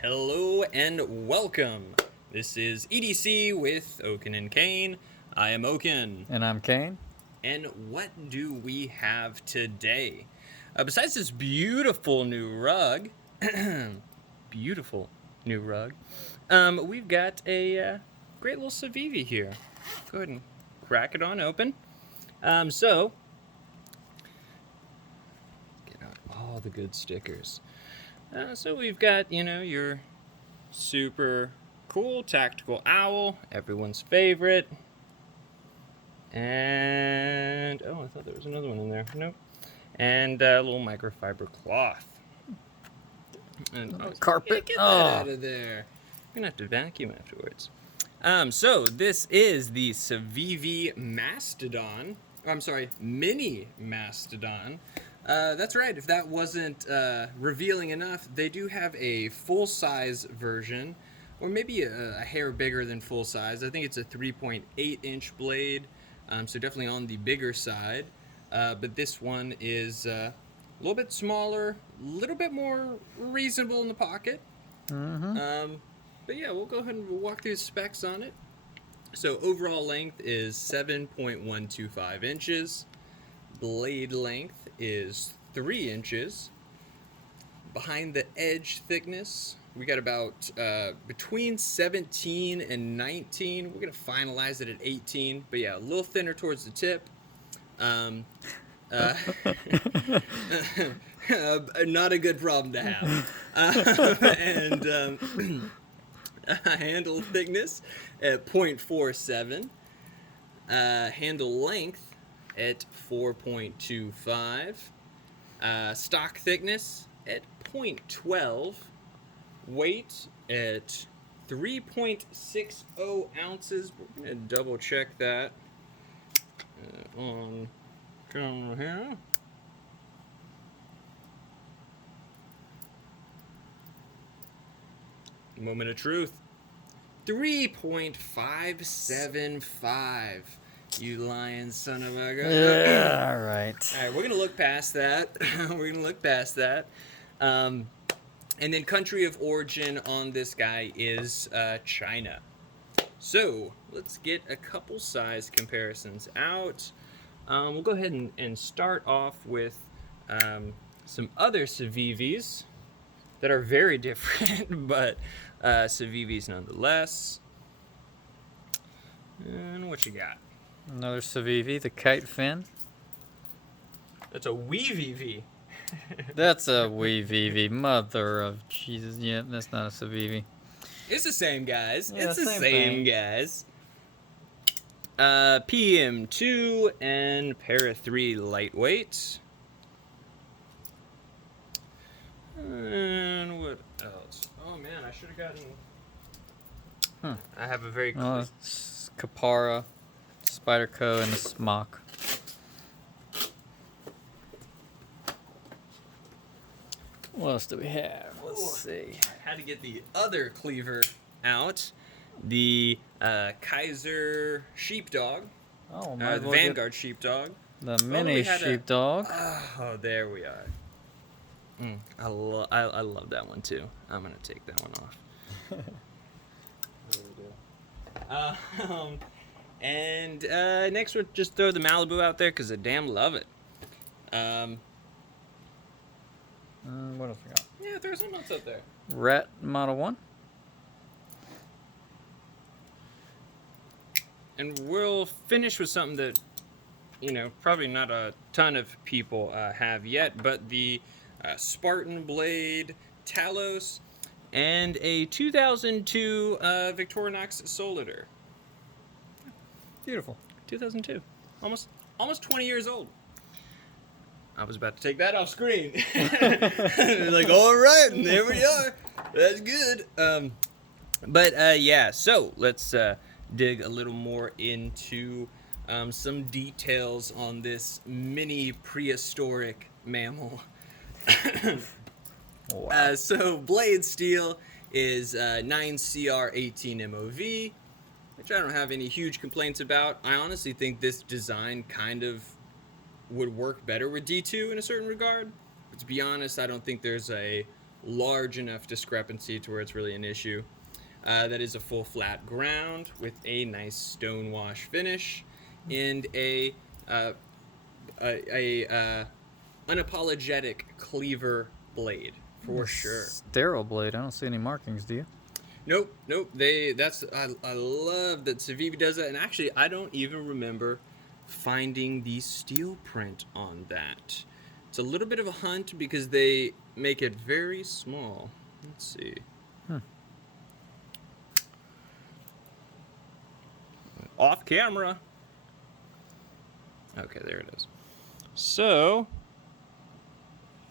Hello and welcome. This is EDC with Oaken and Kane. I am Oaken. And I'm Kane. And what do we have today? Besides this beautiful new rug, we've got a great little Civivi here. Go ahead and crack it on open. So, get out all the good stickers. So we've got, your super cool tactical owl, everyone's favorite. And, I thought there was another one in there. Nope. And a little microfiber cloth. And Carpet. Get that out of there. You're going to have to vacuum afterwards. So this is the Civivi Mastodon. Mini Mastodon. That's right. If that wasn't revealing enough, they do have a full-size version, or maybe a hair bigger than full-size. I think it's a 3.8-inch blade, so definitely on the bigger side. But this one is a little bit smaller, a little bit more reasonable in the pocket. Mm-hmm. But yeah, we'll go ahead and walk through the specs on it. So overall length is 7.125 inches. Blade length is 3 inches. Behind the edge thickness, we got about between 17 and 19. We're going to finalize it at 18. But yeah, a little thinner towards the tip. Not a good problem to have. And handle thickness at 0.47. Handle length at 4.25. Stock thickness at 0.12. Weight at 3.60 ounces. We're going to double check that on camera here. Moment of truth. 3.575. You lying son of a gun. Yeah, all right. All right, we're going to look past that. And then country of origin on this guy is China. So let's get a couple size comparisons out. We'll go ahead and start off with some other Civivis that are very different, but Civivis nonetheless. And what you got? Another Civivi, the kite fin. That's a Weevivi. That's a Weevivi, mother of Jesus. Yeah, that's not a Civivi. It's the same, guys. Yeah, it's the same same, thing. guys. PM2 and Para 3 lightweight. And what else? Oh man, I should have gotten. I have a very Oh, it's Capara, Spyderco, and a Smock. What else do we have? Let's see. I had to get the other Cleaver out. The Kaiser Sheepdog. Oh, The Vanguard Sheepdog. the mini sheepdog. Oh, there we are. I love that one too. I'm gonna take that one off. And next we'll just throw the Malibu out there because I damn love it. What else we got? Yeah, throw something else out there. Rat Model 1. And we'll finish with something that, probably not a ton of people have yet, but the Spartan Blade Talos and a 2002 Victorinox Solider. Beautiful. 2002. Almost 20 years old. I was about to take that off screen. Like, all right, and there we are. That's good. Yeah, so let's dig a little more into some details on this mini prehistoric mammal. Wow. So blade steel is 9CR18 MOV, which I don't have any huge complaints about. I honestly think this design kind of would work better with D2 in a certain regard. But to be honest, I don't think there's a large enough discrepancy to where it's really an issue. That is a full flat ground with a nice stone wash finish and a unapologetic cleaver blade for sure. Sterile blade. I don't see any markings, do you? Nope. I love that Civivi does that, and actually I don't even remember finding the steel print on that. It's a little bit of a hunt because they make it very small. Let's see. Off camera. Okay, there it is. So,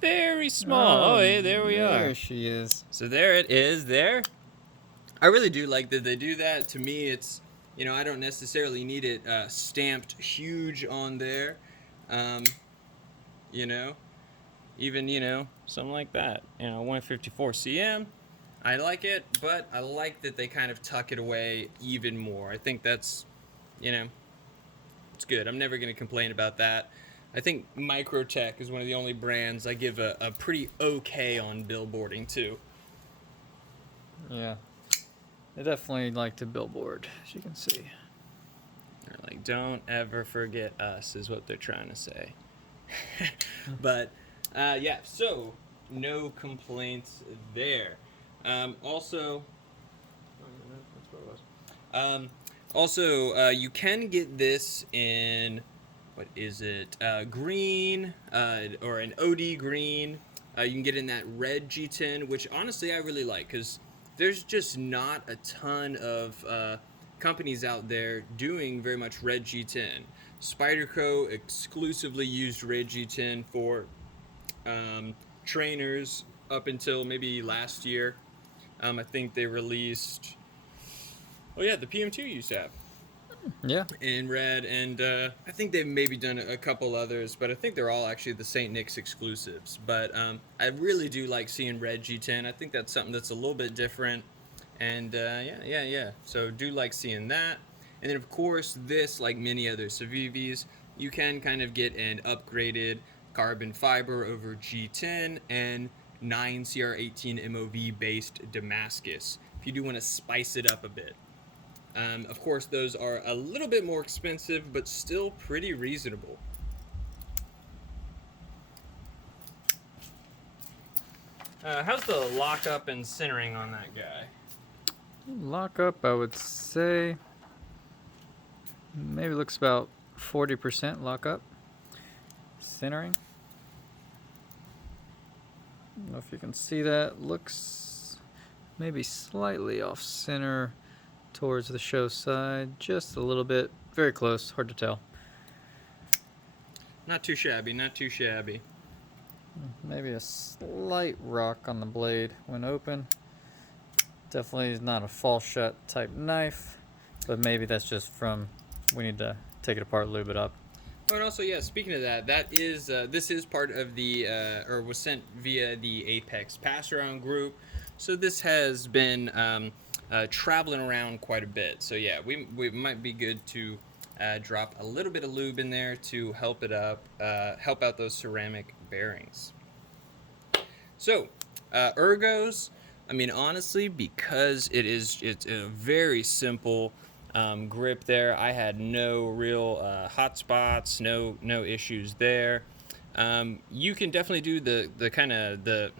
very small. Oh, hey, there we are. There she is. So there it is there. I really do like that they do that. To me, it's, I don't necessarily need it stamped huge on there. Even, something like that. 154 cm. I like it, but I like that they kind of tuck it away even more. I think that's, it's good. I'm never going to complain about that. I think Microtech is one of the only brands I give a pretty okay on billboarding to. Yeah. They definitely like to billboard, as you can see. They're like, don't ever forget us, is what they're trying to say. But, yeah, so no complaints there. Also, you can get this in, what is it, green, or an OD green. You can get in that red G10, which honestly I really like, because there's just not a ton of companies out there doing very much red G10. Spyderco exclusively used red G10 for trainers up until maybe last year. I think they released, the PM2 used to have. Yeah. In red, and I think they've maybe done a couple others, but I think they're all actually the St. Nick's exclusives. But I really do like seeing red G10. I think that's something that's a little bit different, and yeah. So do like seeing that. And then of course this, like many other Civivis, you can kind of get an upgraded carbon fiber over G10 and 9 CR18 MOV based Damascus if you do want to spice it up a bit. Of course, those are a little bit more expensive, but still pretty reasonable. How's the lockup and centering on that guy? Lockup, I would say, maybe looks about 40% lockup. Centering. I don't know if you can see that. Looks maybe slightly off center towards the show side, just a little bit. Very close, hard to tell. Not too shabby, not too shabby. Maybe a slight rock on the blade when open. Definitely is not a fall shut type knife, but maybe that's just from, we need to take it apart, lube it up. Oh, and also, yeah, speaking of that, this is part of the, or was sent via the Apex pass-around group, so this has been traveling around quite a bit. So yeah, we might be good to drop a little bit of lube in there to help it up, help out those ceramic bearings. So, Ergos, I mean, honestly, because it's a very simple grip there, I had no real hot spots, no issues there. You can definitely do the kind of the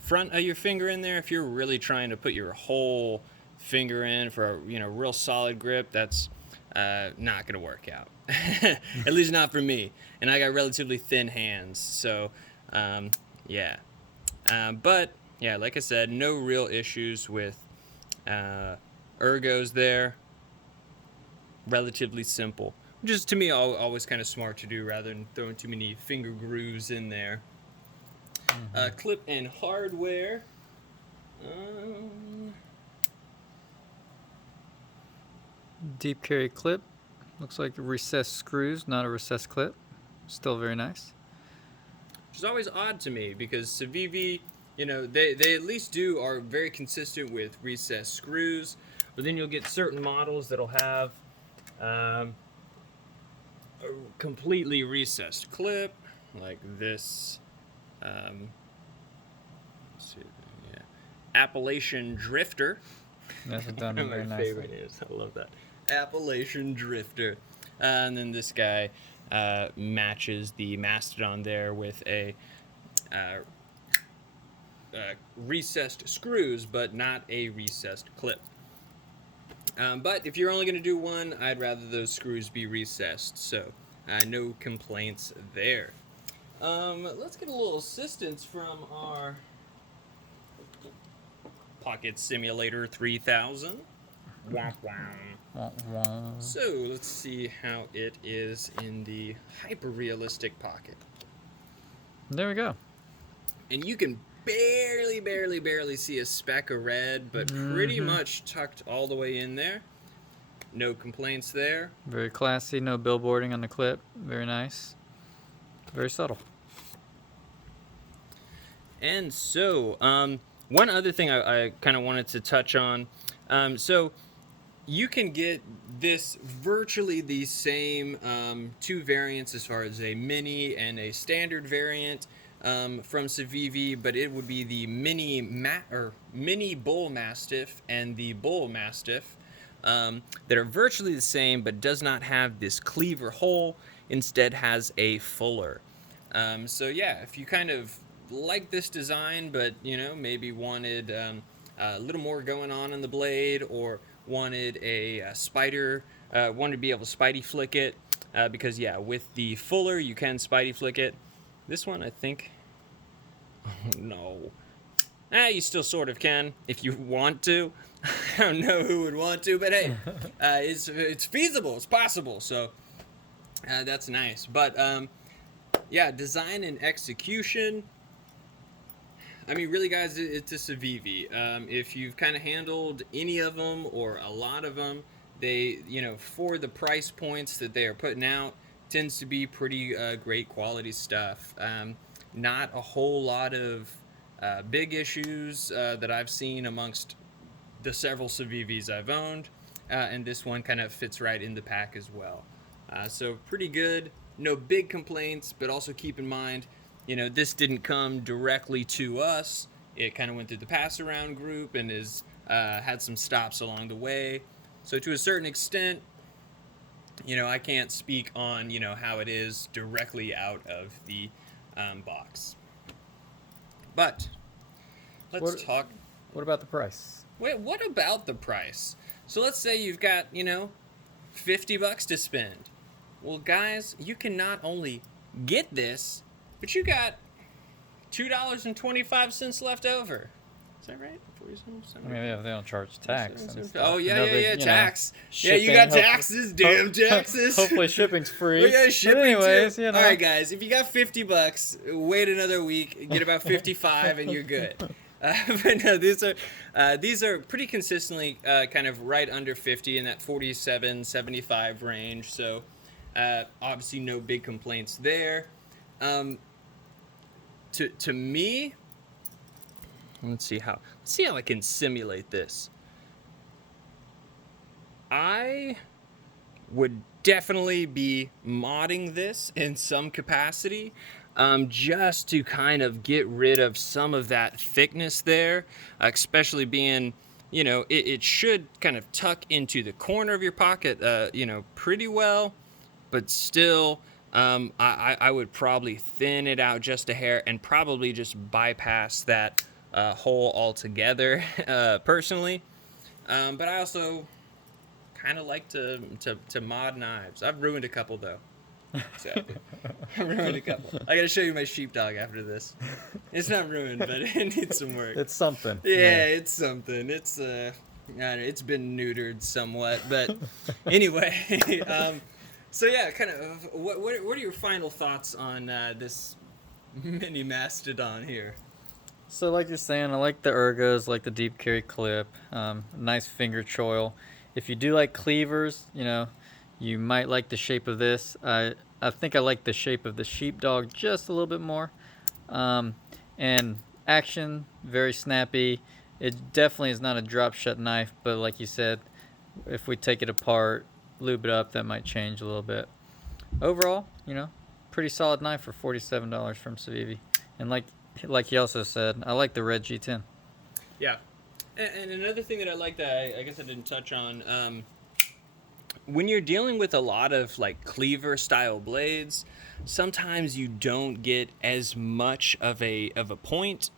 front of your finger in there if you're really trying to put your whole finger in for a real solid grip. That's not gonna work out. At least not for me, and I got relatively thin hands, so yeah. But yeah, like I said, no real issues with Ergos there. Relatively simple, which is to me always kind of smart to do rather than throwing too many finger grooves in there. Clip and hardware. Deep carry clip. Looks like recessed screws, not a recessed clip. Still very nice. Which is always odd to me because Civivi, they at least are very consistent with recessed screws, but then you'll get certain models that'll have a completely recessed clip, like this. Let's Appalachian Drifter. That's done One of very my nicely. favorite names. I love that. Appalachian Drifter. And then this guy matches the Mastodon there with a recessed screws, but not a recessed clip. But if you're only going to do one, I'd rather those screws be recessed, so no complaints there. Let's get a little assistance from our Pocket Simulator 3000. Wah, wah. Wah, wah. So let's see how it is in the hyper-realistic pocket. There we go. And you can barely see a speck of red, but pretty much tucked all the way in there. No complaints there. Very classy. No billboarding on the clip. Very nice. Very subtle. And so, one other thing I kind of wanted to touch on. So, you can get this virtually the same two variants as far as a mini and a standard variant from Civivi, but it would be the mini bull mastiff and the bull mastiff that are virtually the same, but does not have this cleaver hole. Instead, has a fuller. So yeah, if you kind of like this design, but maybe wanted a little more going on in the blade, or wanted a spider, wanted to be able to spidey flick it, because yeah, with the fuller you can spidey flick it. This one, I think, no. You still sort of can if you want to. I don't know who would want to, but hey, it's feasible, it's possible, so that's nice. But yeah, design and execution. I mean, really, guys, it's a Civivi. If you've kind of handled any of them or a lot of them, they, for the price points that they are putting out, tends to be pretty great quality stuff. Not a whole lot of big issues that I've seen amongst the several Civivis I've owned, and this one kind of fits right in the pack as well. So pretty good. No big complaints, but also keep in mind, this didn't come directly to us. It kind of went through the pass-around group and is had some stops along the way. So to a certain extent, I can't speak on, how it is directly out of the box. But let's talk. What about the price? Wait, what about the price? So let's say you've got, $50 to spend. Well, guys, you can not only get this, but you got $2.25 left over. Is that right? I mean, if they don't charge tax. And stuff. Oh, yeah, tax. Shipping, you got taxes, damn taxes. Hopefully shipping's free. We got shipping, anyways, too. All right, guys, if you got $50, wait another week, get about 55, and you're good. But no, these are pretty consistently kind of right under 50 in that 47, 75 range. So obviously no big complaints there. To me, let's see how I can simulate this. I would definitely be modding this in some capacity, just to kind of get rid of some of that thickness there, especially being, it should kind of tuck into the corner of your pocket, pretty well, but still, I would probably thin it out just a hair and probably just bypass that hole altogether, personally. But I also kind of like to mod knives. I've ruined a couple though. So I ruined a couple. I gotta show you my sheepdog after this. It's not ruined, but it needs some work. It's something. Yeah, it's something. It's I don't know, it's been neutered somewhat, but anyway. So yeah, kind of. What are your final thoughts on this mini Mastodon here? So like you're saying, I like the Ergos, like the deep carry clip, nice finger choil. If you do like cleavers, you might like the shape of this. I think I like the shape of the sheepdog just a little bit more. And action, very snappy. It definitely is not a drop shut knife, but like you said, if we take it apart, lube it up, that might change a little bit. Overall, pretty solid knife for $47 from Civivi. And like you also said, I like the red G10. Yeah, And another thing that I like that I guess I didn't touch on, when you're dealing with a lot of like cleaver style blades, sometimes you don't get as much of a point.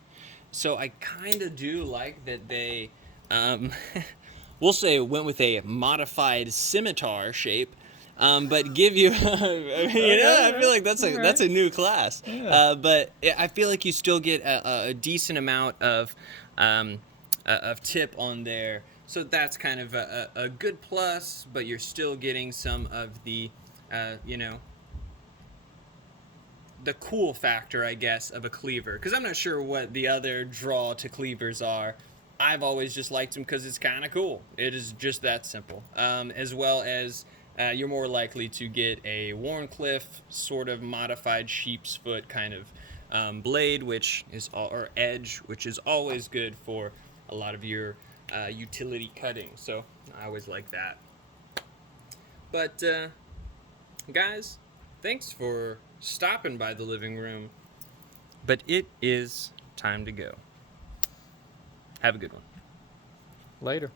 So I kind of do like that they, we'll say, went with a modified scimitar shape. But give you, I feel like that's a new class. Yeah. But I feel like you still get a decent amount of tip on there, so that's kind of a good plus. But you're still getting some of the, you know, the cool factor, I guess, of a cleaver. Because I'm not sure what the other draw to cleavers are. I've always just liked them because it's kind of cool. It is just that simple. As well as you're more likely to get a Warncliffe sort of modified sheep's foot kind of blade, which is or edge, which is always good for a lot of your utility cutting. So I always like that. But guys, thanks for stopping by the living room. But it is time to go. Have a good one. Later.